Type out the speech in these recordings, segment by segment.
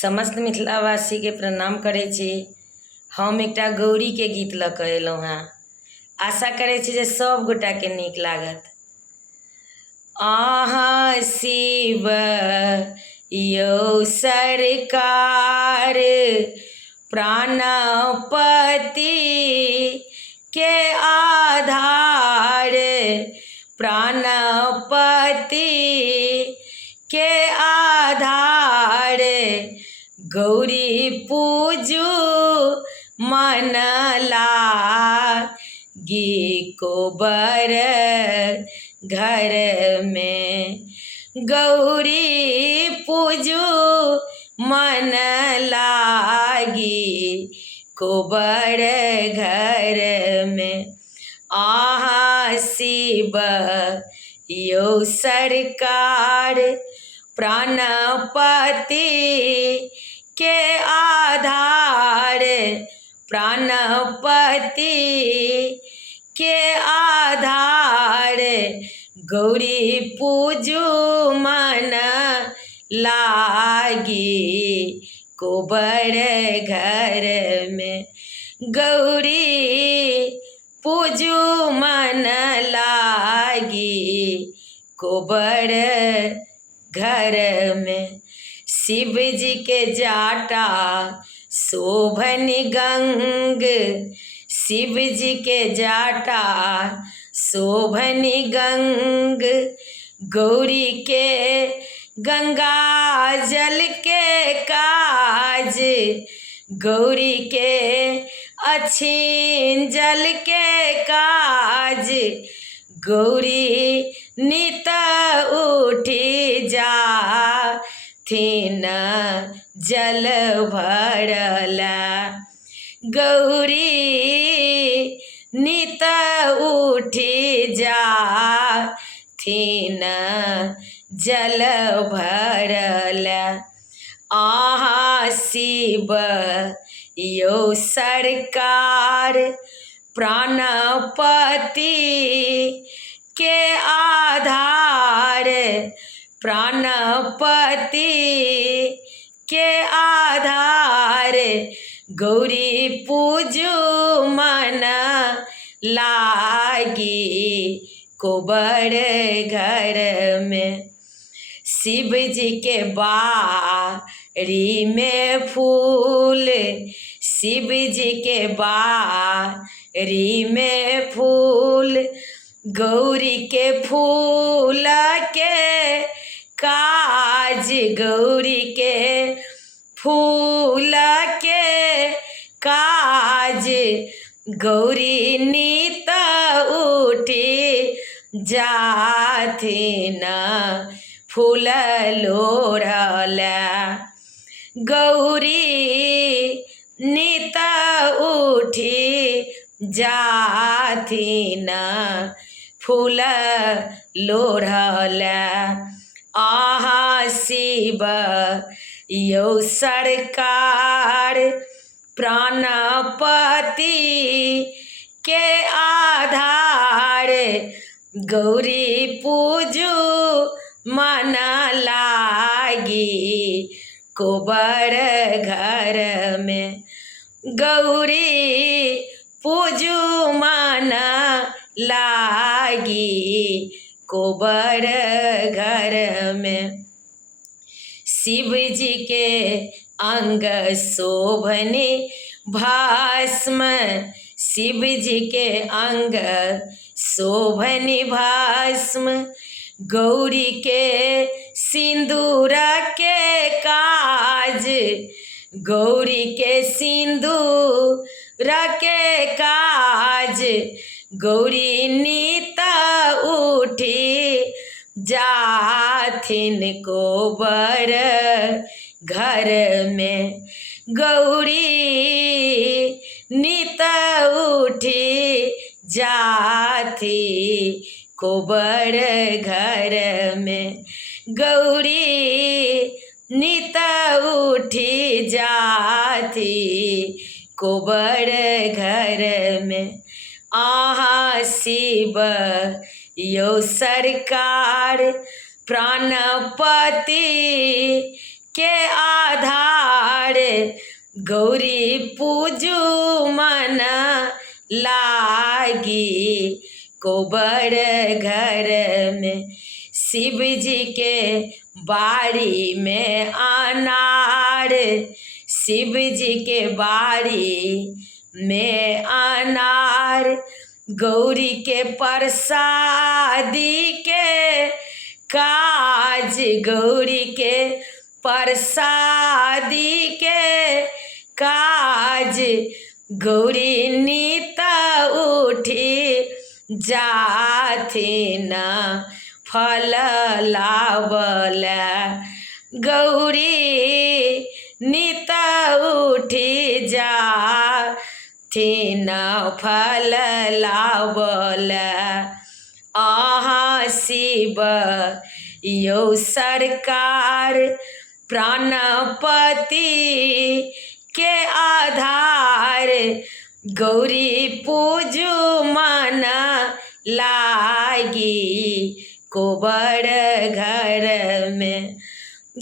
समस्त मिथिलावासी के प्रणाम करै छी। हम एकटा गौरी के गीत लऽ कऽ अयलहुँ हेँ। आशा करै छी जे सब गोटा के नीक लागत। अहाँ शिव यौ सरकार, प्राणपति के आधार, प्राणपति के आधार, गौरी पूजू मन लागी कोबर घर में, गौरी पूजू मन लागी कोबर घर में। आहा शिव यौ सरकार, प्राणपति के आधार, प्राणपति के आधार, गौरी पूजू मन लागी कोबर घर में, गौरी पूजू मन लागी कोबर घर में। शिव जी के जाटा शोभन गंग, शिव जी के जाटा शोभन गंग, गौरी के गंगा जल के काज, गौरी के अछीन जल के काज, गौरी नित उठी जाथिन जल भरला, गौरी नित उठी जाथिन जल भरला। आहा शिव यौ सरकार, प्राणपति के आधार, प्राणपति के आधार, गौरी पूजू मन लागी कोबर घर में। शिव जी के बारी में फूल, शिव जी के बारी में फूल, गौरी के फूल के काज, गौरी के फूल के काज, गौरी नित उठी जाथिन फूल लोढ़ला, गौरी नित उठी जाथिन फूल लोढ़ला। आहा शिव यौ सरकार, प्राणपति के आधार, गौरी पूजू मन लागी कोबर घर में, गौरी पूजू मन लागी कोबर घर में। शिव जी के अंग शोभने भस्म, शिव जी के अंग शोभने भस्म, गौरी के सिंदूर के काज, गौरी के सिंदूर के काज, गौरी नित उठी जाथिन कोबर घर में, गौरी नित उठी जाथी कोबर घर में, गौरी नित उठी जाथी कोबर घर में। आहा शिव यो सरकार, प्राणपति के आधार, गौरी पूजू मन लागी कोबर घर में। शिव जी के बाड़ी में अनार, शिव जी के बाड़ी में अनार। गौरी के प्रसादी के काज, गौरी के प्रसादी के काज। गौरी नीत उठी जाथिन फल लावला। गौरी नीत उठी जाथिन फल लावला। अहाँ शिव यौ सरकार प्राणपति के आधार। गौरी पूजू मन लागी कोबर घर में।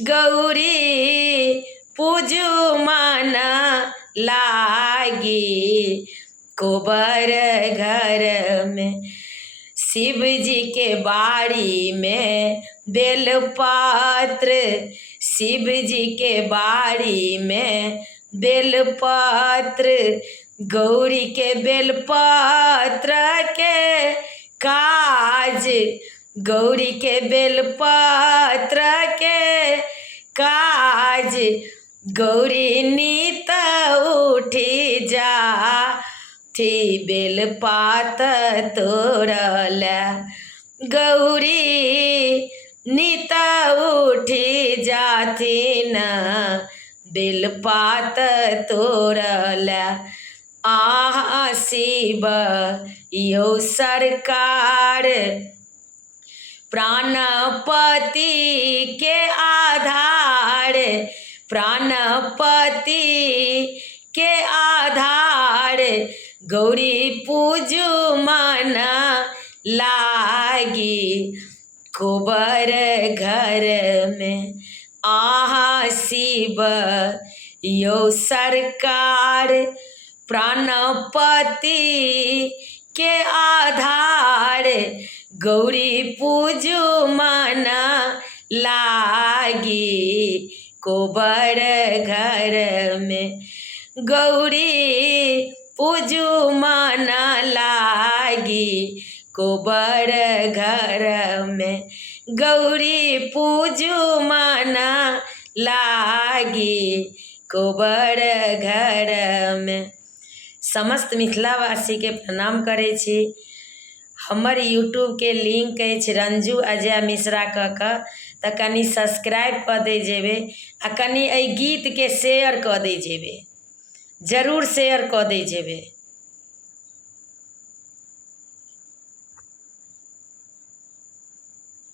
गौरी पूजू मन लागी कोबर घर में। शिव जी के बाड़ी में बेलपत्र, शिव जी के बाड़ी में बेलपत्र। गौरी के बेलपत्र के काज, गौरी के बेलपत्र के काज। गौरी नीत उठी जाथी बेलपात तोड़ला। गौरी नीत उठी जाथिन बेलपात तोड़ला। आहा शिव यौ सरकार प्राणपति के आधार, प्राणपति के आधार। गौरी पूजू मन लागी कोबर घर में। आहा शिव यौ सरकार प्राणपति के आधार। गौरी पूजू मन लागी कोबर घर में। गौरी पूजू मन लागी कोबर घर में। गौरी पूजू मन लागी कोबर घर में। समस्त मिथिलावासी के प्रणाम करै छी। हमर यूट्यूब के लिंक अछि रंजू अजय मिश्रा कऽ तऽ कनि सब्सक्राइब कऽ दै जेबै आ कनि एहि गीत के शेयर कऽ दै जेबै, जरूर शेयर कऽ दै जेबै।